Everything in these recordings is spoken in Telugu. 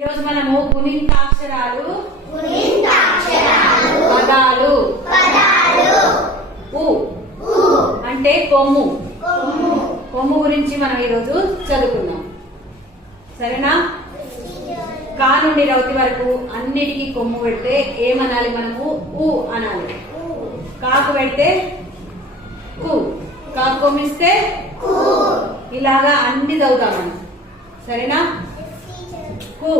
ఈరోజు మనము గుణింతాక్షరాలు పదాలు. ఉ అంటే కొమ్ము. కొమ్ము. గురించి మనం ఈరోజు చదువుకుందాం. సరేనా? కా నుండి రౌతి వరకు అన్నిటికీ కొమ్ము పెడితే ఏమనాలి మనము? ఊ అనాలి. కాకు పెడితే కు. కాకు కొమ్మిస్తే ఇలాగా అన్ని చదువుతాం మనం. సరేనా? కు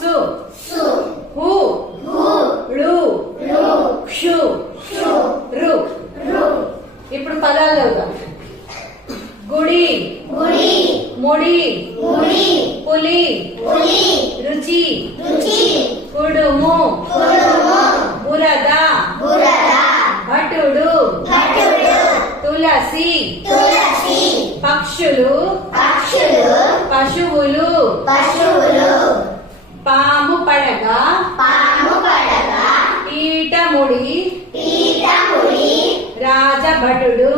సు. హు. లు క్షు. రు. ఇప్పుడు పదాలు చదువుతాం గుడి. ముడి. పులి. రుచి. కుడుము. బురద. భటుడు. తులసి. పక్షులు. పశువులు సీతాముడి రాజభటుడు.